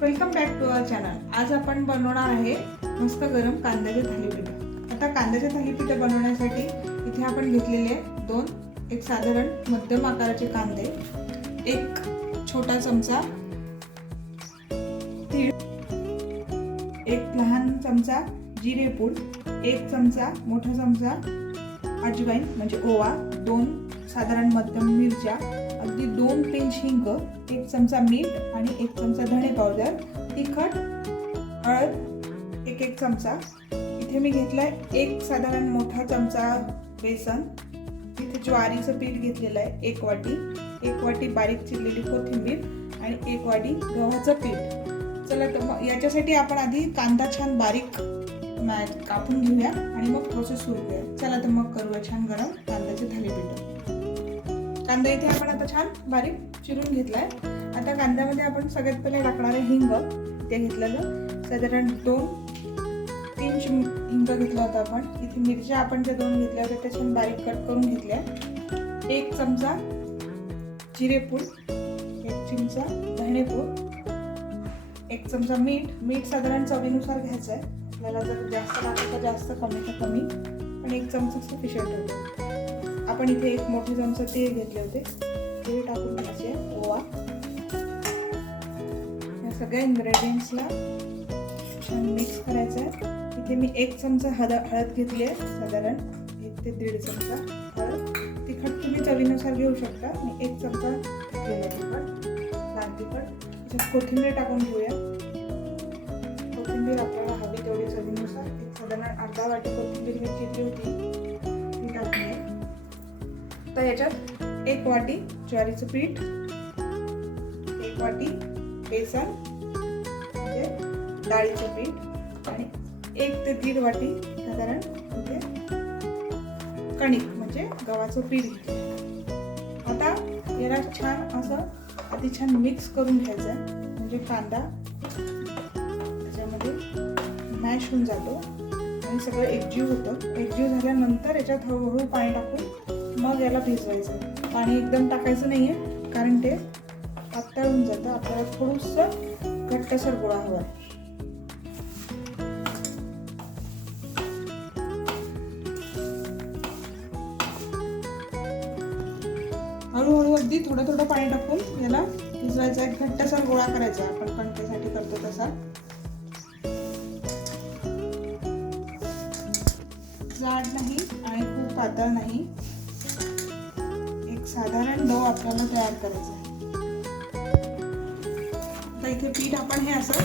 Welcome back to our channel. आज आपण बनवणार आहे मस्त गरम कांद्याचे थालीपीठ। आता कांद्याचे थालीपीठ बनवण्यासाठी इथे आपण घेतलेले एक साधारण मध्यम आकाराचे कांदे, एक छोटा चमचा तीळ, एक लहान चमचा जिरे पूड, एक चमचा मोठा चमचा अजवाईन म्हणजे ओवा, दोन साधारण मध्यम मिरच्या, अगदी 2 पिंच हिंग, एक चमचा मीठ आणि एक चमचा धणे पावडर, तिखट, हळद एक चमचा। इथे मी घेतलाय एक साधारण मोठा चमचा बेसन, इथे ज्वारीचं पीठ घेतलेलं आहे एक वाटी बारीक चिरलेली कोथिंबीर आणि एक वाटी गव्हाचं पीठ। चला तर मग याच्यासाठी आपण आधी कांदा छान बारीक कापून घेऊया आणि मग प्रोसेस सुरू करूया। चला तर मग करूया छान गरम कांद्याचे थालीपीठ। कांदा इथे आपण आता छान बारीक चिरून घेतलाय। आता कांद्यामध्ये आपण सगळ्यात पहिले टाकणार आहे हिंग। ते घेतलेलं साधारण 2 पिंच हिंग घेतला होता आपण। इथे मिरच्या आपण जे 2 घेतल्या होत्या त्या छान बारीक कट करून घेतल्या। एक चमचा जिरेपूड, एक चमचा धणेपूड, एक चमचा मीठ साधारण चवीनुसार घ्यायचं आहे। आपल्याला जर जास्त लागलं तर जास्त, कमी तर कमी, आणि एक चमचा सफिशियंट होतो। आपण इथे एक मोठे चमचा तीळ घेतले होते, तीळ टाकून घ्यायचे, ओवा, या सगळ्या इन्ग्रेडियंट्सला छान मिक्स करायचं आहे। इथे मी एक चमचा हळद घेतली आहे, साधारण 1 ते 1.5 चमचा हळद। तिखट तुम्ही चवीनुसार घेऊ शकता, मी 1 चमचा घेतलेला तिखट, लाल तिखट। त्याच्यात कोथिंबीर टाकून घेऊया। कोथिंबीर आपल्याला हवी तेवढी चवीनुसार, एक साधारण अर्धा वाटी कोथिंबीर मी चिरली होती ती टाकली आहे। तर याच्यात 1 वाटी ज्वारीचं पीठ, 1 वाटी बेसन म्हणजे डाळीचं पीठ आणि 1 ते 1.5 वाटी साधारण इथे कणिक म्हणजे गव्हाचं पीठ घेतलं। आता याला छान असं आधी छान मिक्स करून घ्यायचं आहे, म्हणजे कांदा त्याच्यामध्ये मॅश होऊन जातो आणि सगळं एकजीव होतं। एकजीव झाल्यानंतर याच्यात हळूहळू पाणी टाकून मग याला भिजवायचं। पाणी एकदम टाकायचं नाहीये, कारण ते पातळ होऊन जातं। आपल्याला थोडंसं घट्टसर गोळा हवा आहे। हळूहळू अगदी थोडं पाणी टाकून याला भिजवायचं आहे, घट्टसर गोळा करायचा आपण कणकेसाठी करतो तसा। जाड नाही आणि खूप पातळ नाही, एक साधारण डो आपल्याला तयार करायचा आहे। आता इथे पीठ आपण हे असं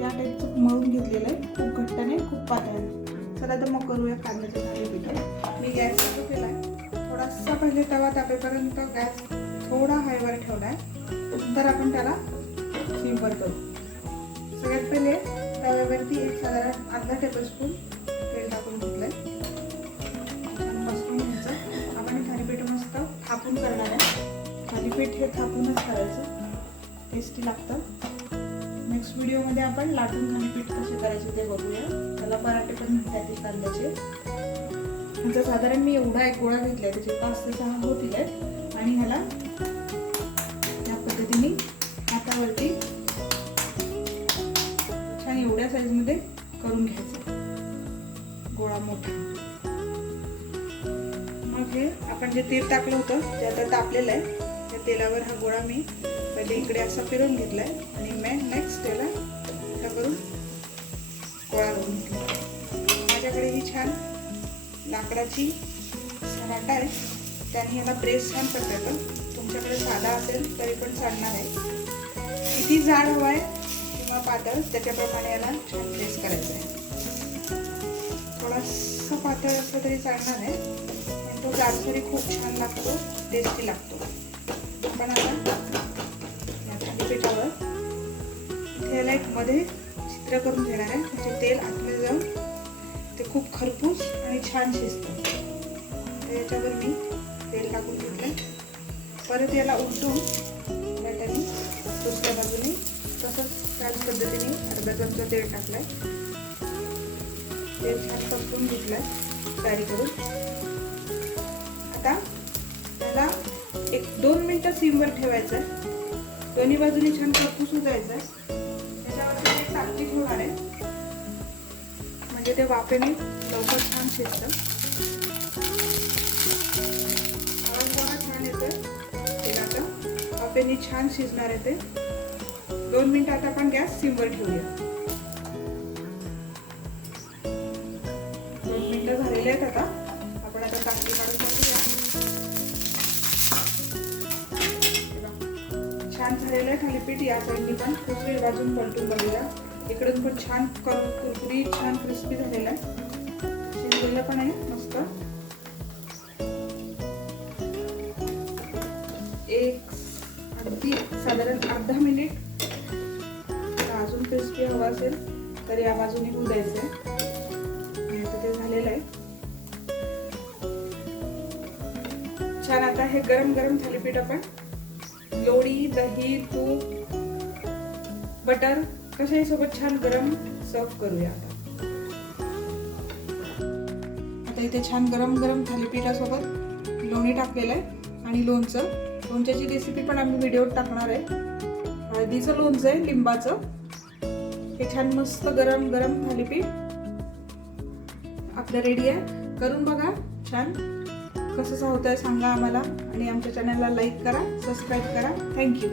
या टाईपचं मळून घेतलेलं आहे, खूप घट्ट नाही खूप पातळ नाही। चला तर मग करूया कांद्याचे थालीपीठ। मी गॅस चालू केलाय, थोडासा पहिले तवा तापेपर्यंत गॅस थोडा हायवर ठेवलाय, नंतर आपण त्याला सिमवर करू। सगळ्यात पहिले तव्यावरती एक साधारण अर्धा टेबलस्पून तेल टाकून घेतलंय, बसवून घ्यायचं। आपण हे थालीपीठ मस्त थापून करणार आहे। थालीपीठ हे थापूनच करायचं, टेस्टी लागतं। नेक्स्ट व्हिडिओमध्ये आपण लाटून थालीपीठ कसे करायचे ते बघूया। त्याला पराठे पण म्हणतात कांद्याचे। ह्याचा साधारण मी एवढा एक गोळा घेतलाय, त्याचे 5 ते 6 होतील आणि ह्याला या पद्धतीने हातावरती छान एवढ्या साईजमध्ये करून घ्यायचं, गोळा मोठा। मग हे आपण जे तेल टाकलं होतं ते आता तापलेलं आहे, त्या तेलावर हा गोळा मी पहिले इकडे असा फिरवून घेतलाय आणि नेक्स्ट त्याला असा करून गोळा करून घेतला। माझ्याकडे ही छान लाकडाची सराटा आहे, त्याने याला प्रेस छान करता येतं। तुमच्याकडे साधा असेल तरी पण चालणार आहे। किती जाड हवा आहे किंवा पातळ त्याच्याप्रमाणे याला छान प्रेस करायचं आहे। थोडासा पातळ असलं तरी चालणार आहे, पण तो जाडसरी खूप छान लागतो, टेस्टी लागतो। आपण आता या थालीपीठावर इथे याला एक मध्ये छिद्र करून घेणार आहे, म्हणजे तेल आतमध्ये जाऊन ते खूप खरपूस आणि छान शिजतं। तर याच्यावर मी तेल टाकून घेतलं, परत याला उलटून त्याने दुसऱ्या बाजूने तसंच त्याच पद्धतीने अर्धा चमचा तेल टाकलंय, तेल छान परतून घेतलंय फ्राय करून। आता त्याला 1-2 मिनिटं सिमवर ठेवायचं आहे, दोन्ही बाजूने छान खरपूस होऊन जायचं आहे। त्याच्यावरती एक टाकली ठेवणार आहे, म्हणजे ते वाफेने लवकर छान शिजतं. आवाज बघा छान येतोय तेलाचा, वाफेने छान शिजणार आहे ते. 2 मिनिटं आता आपण गॅस सिमवर ठेवूया. 2 मिनिटं झालेले आहेत. आता आपण आता टाकली काढून टाकूया. छान झालेलं आहे थालीपीठ. या साईडनी पण दुसरी बाजून पलटून बघूया. इकडून पण छान कुरकुरीत छान क्रिस्पी झालेलं आहे. शिजलेलं पण आहे मस्त. अगदी साधारण अर्धा मिनिट अजून क्रिस्पी हवा असेल तर या बाजूने होऊ द्यायचं आहे. आता ते झालेलं आहे छान. आता हे गरम गरम थालीपीठ आपण लोणी, दही, तूप, बटर कशाही सोबत छान गरम सर्व करूया. आता इथे छान गरम गरम थालीपीठासोबत लोणी टाकलेलं आहे आणि लोणच्याची रेसिपी पण आम्ही व्हिडिओत टाकणार आहे. हळदीचं लोणचं आहे, लिंबाचं. हे छान मस्त गरम गरम थालीपीठ आपलं रेडी आहे. करून बघा छान. कसं होतंय सांगा आम्हाला आणि आमच्या चॅनलला लाईक करा, सबस्क्राईब करा. थँक्यू.